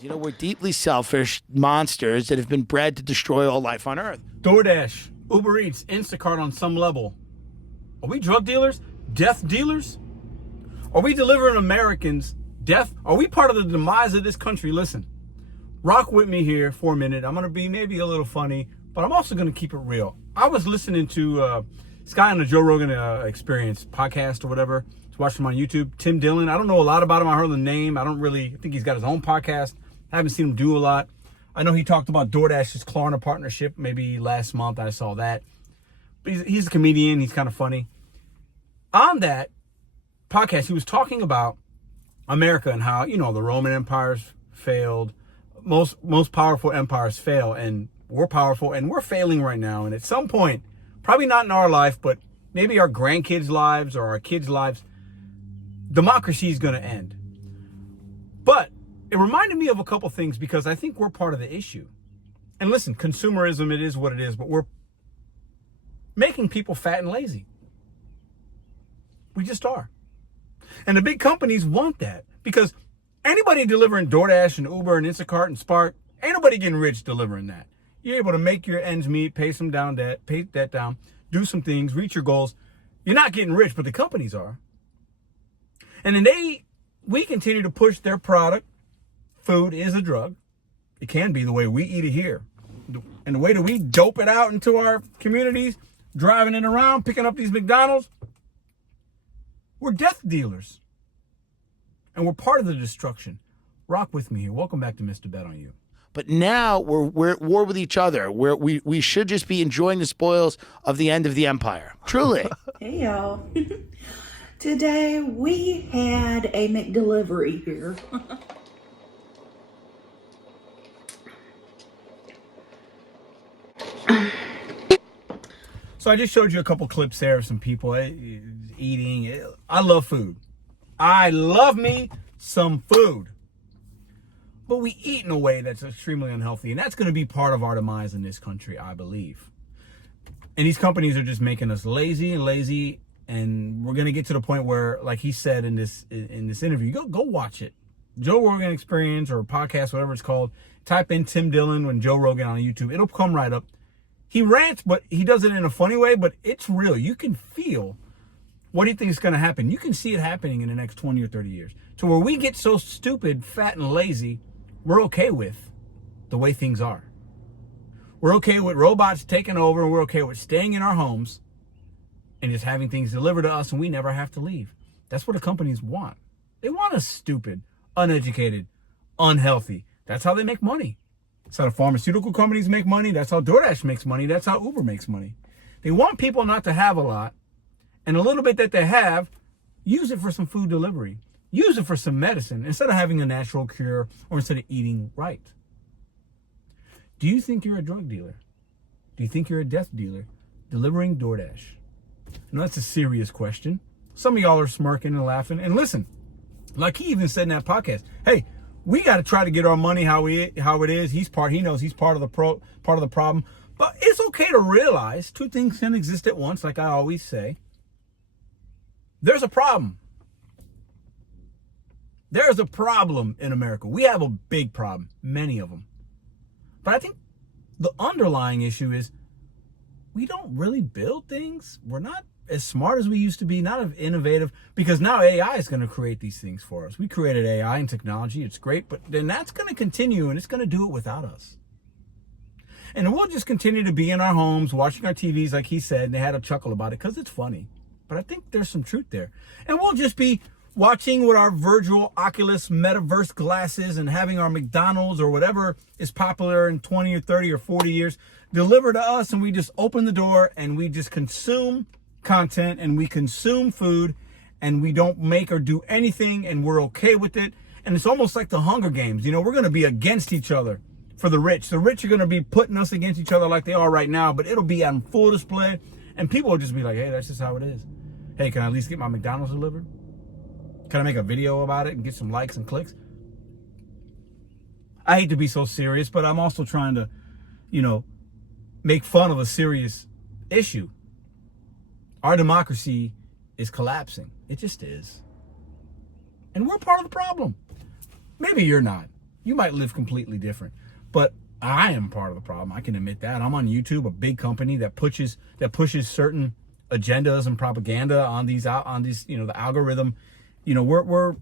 You know, we're deeply selfish monsters that have been bred to destroy all life on Earth. DoorDash, Uber Eats, Instacart on some level. Are we drug dealers? Death dealers? Are we delivering Americans death? Are we part of the demise of this country? Listen, rock with me here for a minute. I'm going to be maybe a little funny, but I'm also going to keep it real. I was listening to this guy on the Joe Rogan Experience podcast or whatever. I was watching him on YouTube. Tim Dillon. I don't know a lot about him. I heard the name. I think he's got his own podcast. I haven't seen him do a lot. I know he talked about DoorDash's Klarna partnership maybe last month. I saw that. But he's a comedian. He's kind of funny. On that podcast, he was talking about America and how, you know, the Roman empires failed. Most powerful empires fail, and we're powerful, and we're failing right now. And at some point, probably not in our life, but maybe our grandkids' lives or our kids' lives, democracy is going to end. But it reminded me of a couple things because I think we're part of the issue. And listen, consumerism, it is what it is, but we're making people fat and lazy. We just are. And the big companies want that because anybody delivering DoorDash and Uber and Instacart and Spark, ain't nobody getting rich delivering that. You're able to make your ends meet, pay that down, do some things, reach your goals. You're not getting rich, but the companies are. And then we continue to push their product. Food is a drug. It can be the way we eat it here. And the way that we dope it out into our communities, driving it around, picking up these McDonald's, we're death dealers. And we're part of the destruction. Rock with me here. Welcome back to Mr.BetonYou. But now we're at war with each other. We should just be enjoying the spoils of the end of the empire. Truly. Hey, y'all. Today we had a McDelivery here. So I just showed you a couple clips there of some people eating. I love food. I love me some food. But we eat in a way that's extremely unhealthy. And that's going to be part of our demise in this country, I believe. And these companies are just making us lazy. And we're going to get to the point where, like he said in this interview, go watch it. Joe Rogan Experience or podcast, whatever it's called. Type in Tim Dillon and Joe Rogan on YouTube. It'll come right up. He rants, but he does it in a funny way, but it's real. You can feel what he thinks is going to happen. You can see it happening in the next 20 or 30 years. To where we get so stupid, fat, and lazy, we're okay with the way things are. We're okay with robots taking over, and we're okay with staying in our homes and just having things delivered to us, and we never have to leave. That's what the companies want. They want us stupid, uneducated, unhealthy. That's how they make money. That's how the pharmaceutical companies make money. That's how DoorDash makes money. That's how Uber makes money. They want people not to have a lot, and a little bit that they have, use it for some food delivery. Use it for some medicine instead of having a natural cure or instead of eating right. Do you think you're a drug dealer? Do you think you're a death dealer delivering DoorDash? Now, that's a serious question. Some of y'all are smirking and laughing. And listen, like he even said in that podcast, hey, we got to try to get our money how it is. He knows he's part of the problem. But it's okay to realize two things can exist at once, like I always say. There's a problem. There's a problem in America. We have a big problem, many of them. But I think the underlying issue is we don't really build things. We're not as smart as we used to be, not as innovative, because now AI is going to create these things for us. We created AI and technology. It's great, but then that's going to continue, and it's going to do it without us. And we'll just continue to be in our homes, watching our TVs, like he said, and they had a chuckle about it because it's funny. But I think there's some truth there. And we'll just be watching with our virtual Oculus metaverse glasses and having our McDonald's or whatever is popular in 20 or 30 or 40 years delivered to us, and we just open the door and we just consume content and we consume food and we don't make or do anything and we're okay with it. And it's almost like the Hunger Games. You know, we're going to be against each other for the rich. The rich are going to be putting us against each other like they are right now, but it'll be on full display and people will just be like, hey, that's just how it is. Hey, can I at least get my McDonald's delivered? Can I make a video about it and get some likes and clicks? I hate to be so serious, but I'm also trying to, make fun of a serious issue. Our democracy is collapsing. It just is. And we're part of the problem. Maybe you're not. You might live completely different. But I am part of the problem. I can admit that. I'm on YouTube, a big company that pushes certain agendas and propaganda on these, the algorithm. We're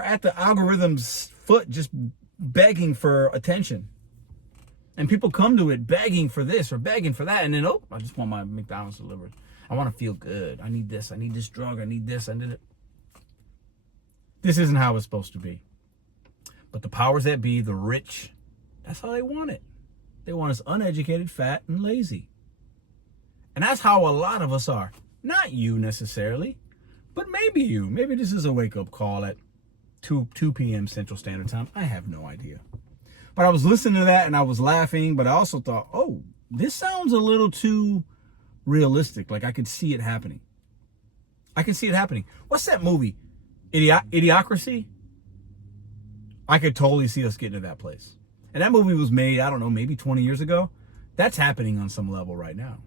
at the algorithm's foot, just begging for attention. And people come to it begging for this or begging for that. And then, I just want my McDonald's delivered. I want to feel good. I need this. I need this drug. I need this. I need it. This isn't how it's supposed to be. But the powers that be, the rich, that's how they want it. They want us uneducated, fat, and lazy. And that's how a lot of us are. Not you necessarily, but maybe you. Maybe this is a wake-up call at 2 p.m. Central Standard Time. I have no idea. But I was listening to that and I was laughing, but I also thought, this sounds a little too realistic. Like I could see it happening. I can see it happening. What's that movie? Idiocracy? I could totally see us getting to that place. And that movie was made, I don't know, maybe 20 years ago. That's happening on some level right now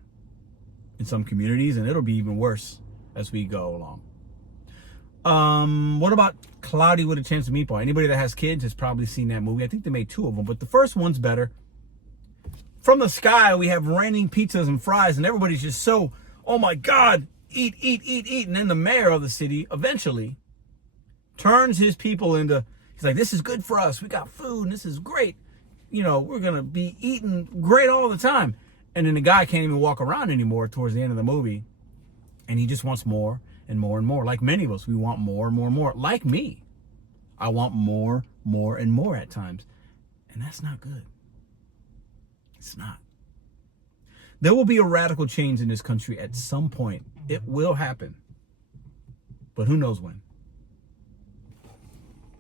in some communities, and it'll be even worse as we go along. What about Cloudy with a Chance of Meatball? Anybody that has kids has probably seen that movie. I think they made 2 of them, but the first one's better. From the sky, we have raining pizzas and fries, and everybody's just so, oh my God, eat, eat, eat, eat. And then the mayor of the city eventually turns his people into, he's like, this is good for us. We got food, and this is great. We're going to be eating great all the time. And then the guy can't even walk around anymore towards the end of the movie. And he just wants more and more and more. Like many of us, we want more and more and more. Like me. I want more and more at times. And that's not good. It's not. There will be a radical change in this country at some point. It will happen. But who knows when?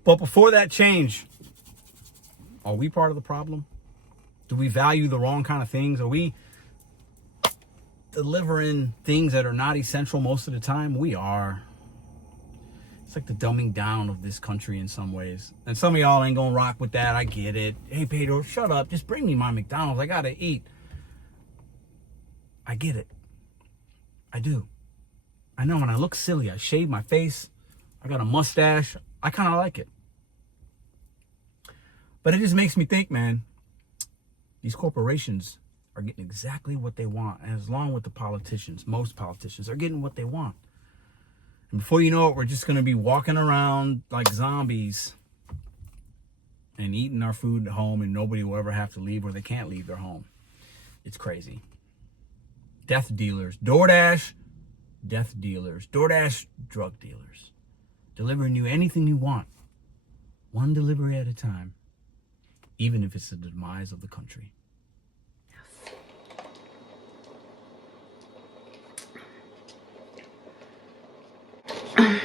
But before that change, are we part of the problem? Do we value the wrong kind of things? Are we delivering things that are not essential most of the time? We are. It's like the dumbing down of this country in some ways. And some of y'all ain't gonna rock with that. I get it. Hey, Pedro, shut up. Just bring me my McDonald's. I gotta eat. I get it. I do. I know when I look silly, I shave my face. I got a mustache. I kind of like it. But it just makes me think, man, these corporations are getting exactly what they want. And along with the politicians, most politicians are getting what they want. And before you know it, we're just going to be walking around like zombies and eating our food at home, and nobody will ever have to leave, or they can't leave their home. It's crazy. Death dealers. DoorDash, death dealers. DoorDash, drug dealers. Delivering you anything you want. One delivery at a time. Even if it's the demise of the country. Yes.